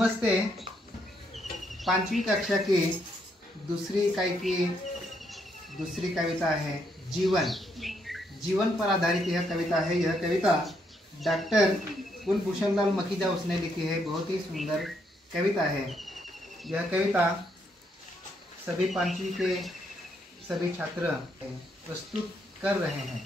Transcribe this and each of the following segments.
नमस्ते। 5वीं कक्षा की दूसरी इकाई की दूसरी कविता है जीवन। जीवन पर आधारित यह कविता है। यह कविता डॉक्टर कुलभूषण लाल मखीजा उसने लिखी है। बहुत ही सुंदर कविता है। यह कविता सभी 5वीं के सभी छात्र प्रस्तुत कर रहे हैं।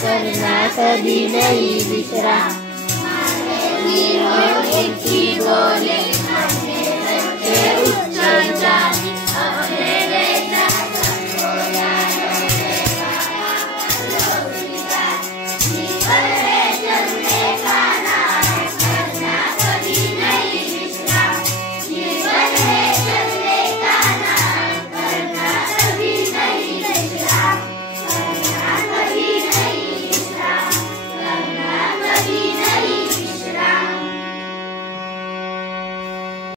करना कभी नहीं बिसरा।